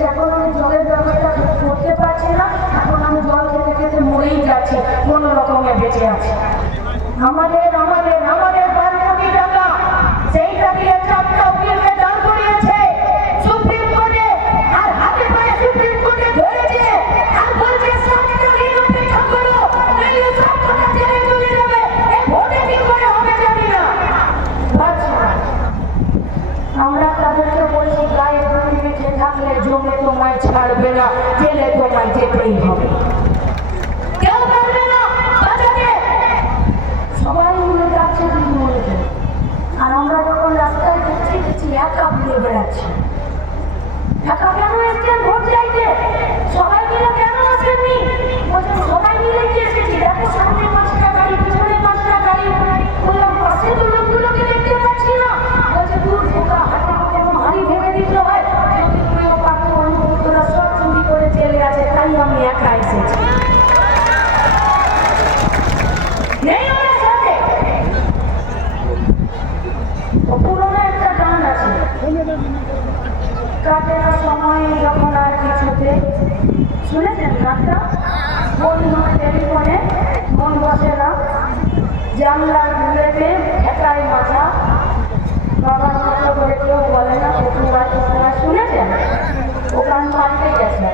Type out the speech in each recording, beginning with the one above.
হচ্ছে এখন আমি জলের ব্যাপারটা করতে পারছি না, এখন আমি জল খেতে খেতে মরেই যাচ্ছি, কোনো রকমে বেঁচে আছি। আমাদের আমাদের আমাদের না জেলে প্রমাণ সবাই মিলে আর আমরা যখন রাস্তায় ঘুরছি গেছি একা ঘুরে বেড়াচ্ছি। একা কেন এসছেন ভোট সবাই মিলে কেন আসেননি? সবাই মিলে কি এসেছি? দেখো সামনে পাঁচটা গাড়ি পিছনে পাঁচটা গাড়ি। বললাম, পাশে শুনেছেন গানটা বন্ধু টেলিফোনে মন বসে না। জানলার ঘুরেতে একাই মাথা বাবার মতো করে কেউ বলে না প্রথমবার প্রথমবার শুনেছেন ওখান পাল্টে গেছে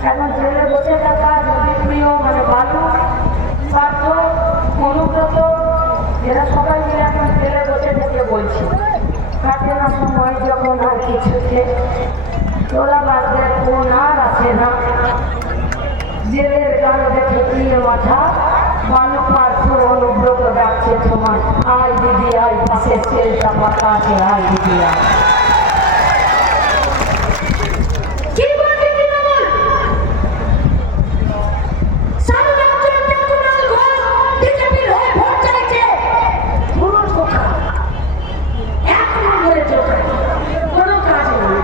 এখন। জেলে বসে থাকা যদি প্রিয় মানে বালু পার্থ, অনুব্রত, এরা সবাই মিলে এখন জেলে বসে থেকে বলছি। কাটে না সময় যখন আর কিছুতে তোলা বাদদের কোন আর আসে না জেলের গান দেখে দিয়ে মাথা বালু পার্থ অনুব্রত ডাকছে তোমার। আয় দিদি, আয় পাশে সেলটা পাতা আছে, আয় দিদি, আয় কি বলছে তৃণমূল সাধু ডাক্তার কুণাল ঘোষ বিজেপির হয়ে ভোট চাইছে পুরো ধোকা এক মিনিট ধরে চোখে কোনো কাজ নেই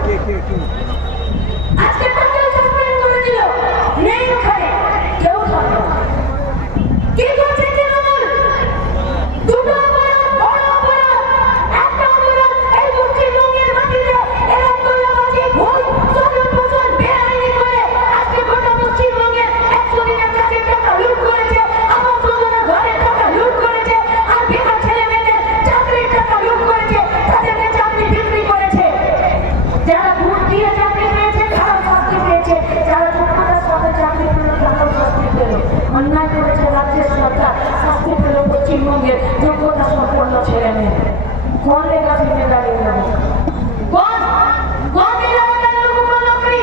আজকে তাকেও সাসপেন্ড করে দিল নেই ওখানে কেউ থাকবে না কি করছে তৃণমূল দুটো অপরাধ বড় অপরাধ একটা অপরাধ এই পশ্চিমবঙ্গের মাটিতে এরকম তোলাবাজি ভুল চলন বচন বেআইনি করে আজকে গোটা পশ্চিমবঙ্গে একশো দিনের কাজের টাকা লুট করেছে আমার যোজনা ঘরের টাকা লুট করেছে আর বেকার ছেলে মেয়েদের চাকরির টাকা লুট করেছে তাদেরকে চাকরি বিক্রি করেছে যারা ভোট দিয়ে চাকরি পেয়েছে তারাও শাস্তি পেয়েছে যারা যোগ্যতার সাথে চাকরি পেল তারাও শাস্তি পেল অন্যায় করেছে রাজ্যের সরকার শাস্তি পেল পশ্চিমবঙ্গের যোগ্যতা সম্পন্ন ছেলে মেয়ে কোন লেখা জিম্মেদারি নেব কোন কোন এলাকার লোকগুলো নকরি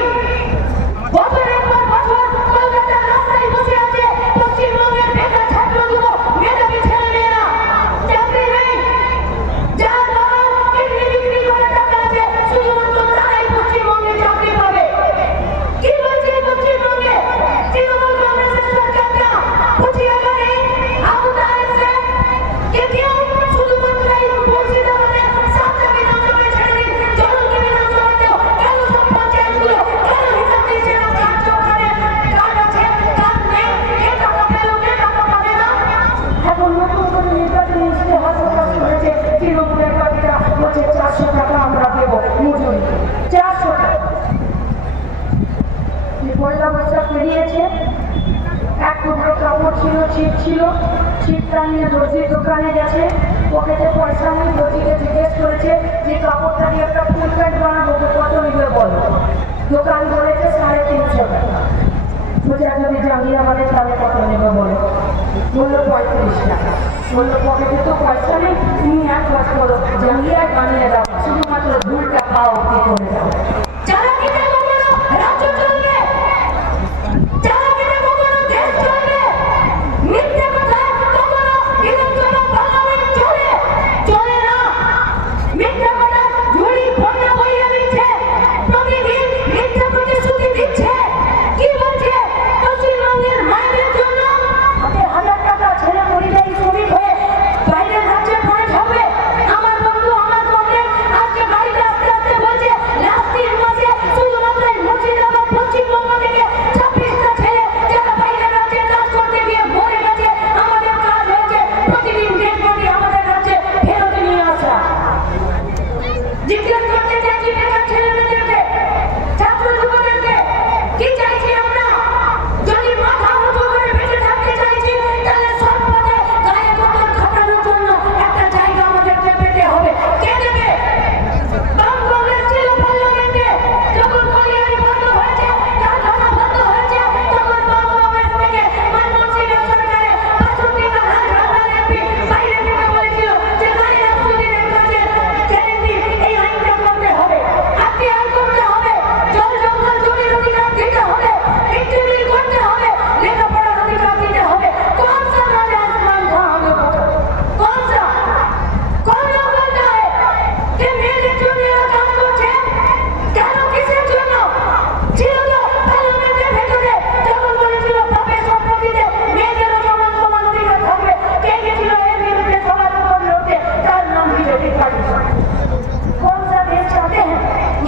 বছরের পর বছর কলকাতার রাস্তায় বসে আছে পশ্চিমবঙ্গের বেকার ছাত্রগুলো মেধাবী ছেলেমেয়েরা চাকরি নেই যার বাবা কিডনি বিক্রি করে টাকা আছে শুধুমাত্র তারাই পশ্চিমবঙ্গে চাকরি পাবে কি বলছে পশ্চিমবঙ্গে তৃণমূল কংগ্রেসের সরকারটা বুঝিয়ে গেলে আওতায় এসে কে কেউ শুধুমাত্র এই মুর্শিদাবাদে সাতটা বিধানসভায় ছেড়ে দিন জনকে বিধানসভাতেও কেন সব পঞ্চায়েতগুলো কেন হিসাব দিয়েছে না কাজ ওখানে কাজ আছে কাজ নেই কে টাকা পেল কে টাকা পাবে না এখন নতুন করে নির্বাচনী ইশতেহার প্রকাশ করেছে তৃণমূলের কর্মীরা বলছে চারশো টাকা আমরা দেবো মজুরি চারশো টাকা এই পয়লা বৈশাখ পেরিয়েছে এক টুকরো কাপড় ছিল ছিট ছিল। ছিটটা নিয়ে দর্জির দোকানে গেছে। পকেটে পয়সা নেই দর্জিকে জিজ্ঞেস করেছে যে, কাপড়টা দিয়ে একটা ফুল প্যান্ট বানাবো কত নিবে বলো? দোকান বলেছে সাড়ে তিনশো টাকা। সোজা যদি জাঙ্গিয়া মানে তাহলে কত নেবে বলো? বলল, পঁয়ত্রিশ টাকা। বলল, পকেটে তো পয়সা নেই, তুমি এক কাজ করো জাঙ্গিয়ায় বানিয়ে দাও। শুধুমাত্র ভুলটা খাও কি করে দাও।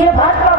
मुझे भाजपा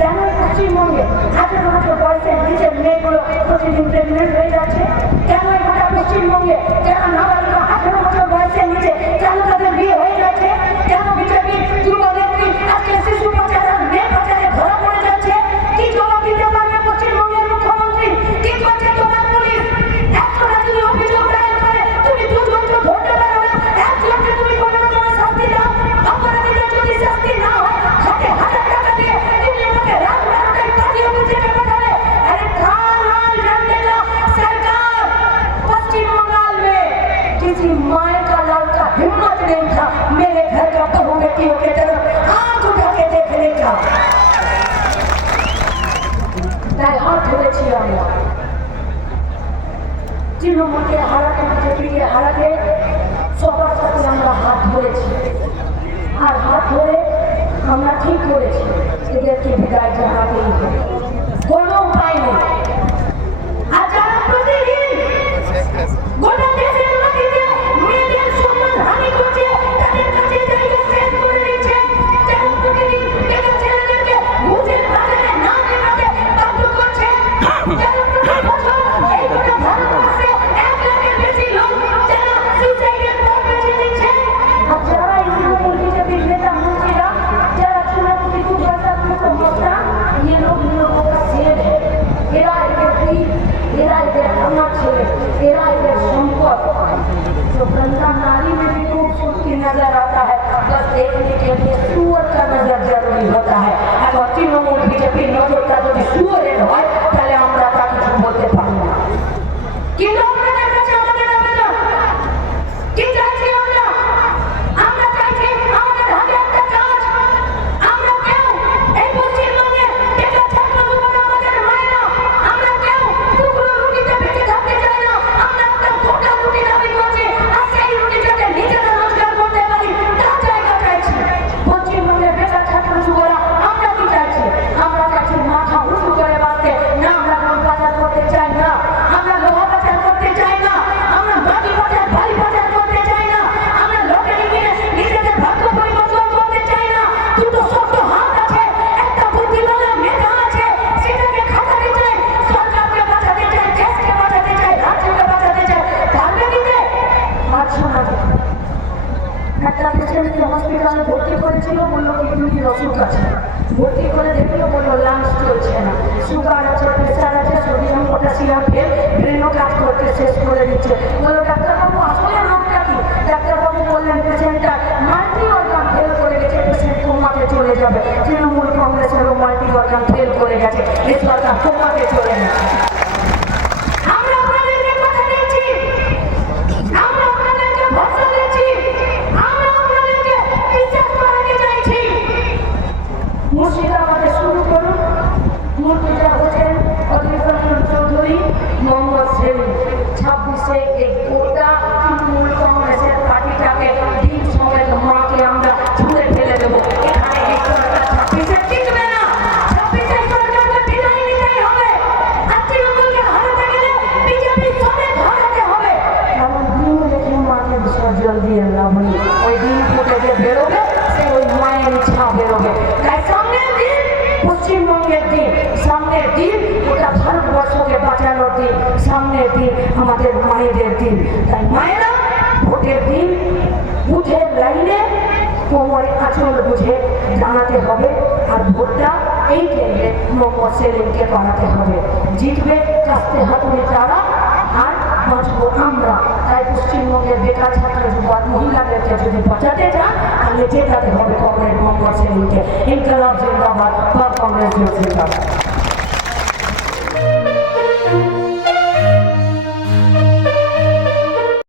যেন পশ্চিমবঙ্গে হাজার হাজার বয়সের নিচের মেয়েগুলো প্রতিদিন প্রেগনেন্ট হয়ে যাচ্ছে। কেন এটা পশ্চিমবঙ্গে যারা বিজেপিকে হারাতে বিজেপিকে হারাতে সবার সাথে আমরা হাত ধরেছি। আর হাত ধরে আমরা ঠিক করেছি, এদেরকে বিদায় জানাতেই হবে। नज़र आता है। बस देखने के लिए सूअर का नज़र ज़रूरी होता है। अगर तीनों मूर्ति जब भी नज़र का जो सूअर है तो भाई, पहले हम राजा के बोलते पढ़ना किन्नों সুগার আছে প্রেশার আছে সোডিয়াম পটাশিয়াম ফেল ব্রেনও কাজ করতে শেষ করে দিচ্ছে। বলল ডাক্তারবাবু, আসলে রোগটা কি? ডাক্তারবাবু বললেন, পেশেন্টটা মাল্টি অর্গান ফেল করে গেছে, পেশেন্ট কোমাতে চলে যাবে। তৃণমূল কংগ্রেসেরও মাল্টি অর্গান ফেল করে গেছে এই সরকার কোমাতে চলে গেছে। ভোটের দিন আমাদের মায়েদের দিন। তাই মায়েরা ভোটের দিন বুথের লাইনে কোমরে আচরণ বুঝে জানাতে হবে আর ভোটটা এই কেন্দ্রে নম্বর সেলেনকে করাতে হবে। জিতবে কাস্তে হাতুড়ি তারা, আর বাঁচবো আমরা। তাই পশ্চিমবঙ্গের বেকার ছাত্র যুবক মহিলাদেরকে যদি বাঁচাতে চান তাহলে জেতাতে হবে কংগ্রেস নম্বর সেলেনকে ইনকলাব জিন্দাবাদ, বা কংগ্রেস জিন্দাবাদ।